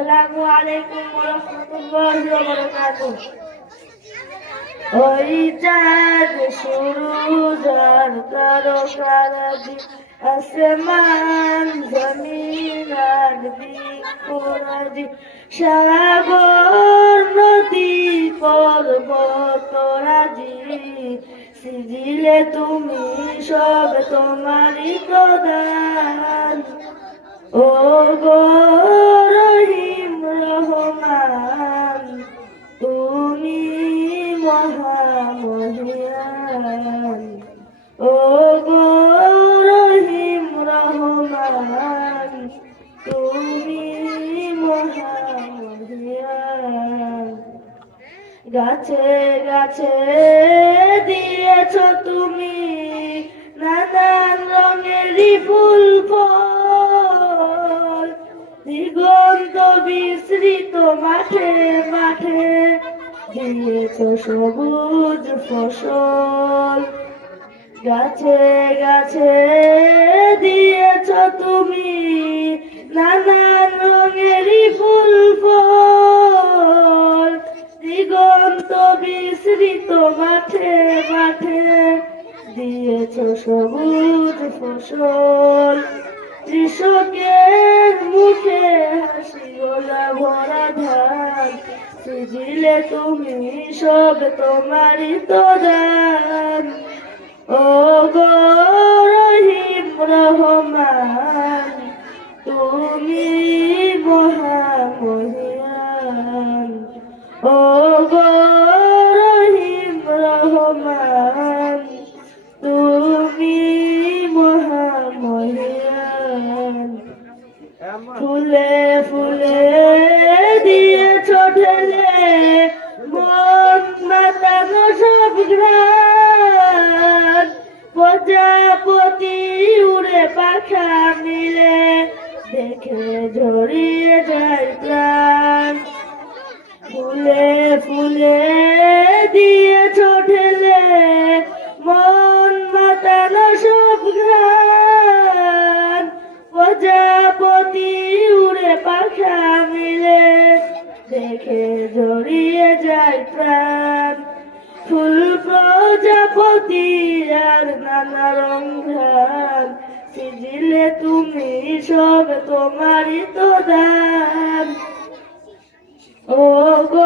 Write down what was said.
আসসালামু আলাইকুম ওয়া রাহমাতুল্লাহি ওয়া বারাকাতুহু। ওই চাঁদ সুরুজ আর তারকারাজি, আসমান জমিন আর বৃক্ষরাজি, সাগর নদী পর্বতরাজি, সিজিলে তুমি সব তোমারই প্রদান। ও গো রহিম রহমান, তুমি মহামহিয়ান। ও গো রহিম রহমান, তুমি মহামহিয়ান। গাছে গাছে দিয়েছ তুমি নানান রঙেরই ফুল ফল, দিগন্ত বিস্তৃত মাঠে মাঠে দিয়েছ সবুজ ফসল। গাছে গাছে দিয়েছ তুমি নানান রঙেরই ফুল ফল, দিগন্ত বিস্তৃত মাঠে মাঠে দিয়েছ সবুজ ফসল। কৃষকের মুখে হাসি গোলা ভরা ধান, সিজিলে তুমি সব তোমারই তো দান। ও গো রহিম রহমান, তুমি মহামহিয়ান। ও গো রহিম রহমান, তুমি মহামহিয়ান। ফুলে ফুলে দিয়েছ ঢেলে মন মাতানো সব ঘ্রাণ, প্রজাপতি উড়ে পাখা মিলে দেখে ঝরিয়ে যায় প্রাণ। ফুলে ফুলে দিয়েছ ঢেলে মন মাতানো সব ঘ্রাণ, প্রজাপতি উড়ে পাখা মিলে দেখে জড়িয়ে যায় প্রাণ। ফুল প্রজাপতি আর নানা রং ঘ্রাণ, সিজিলে তুমি সব তোমারই তো দান। ও গো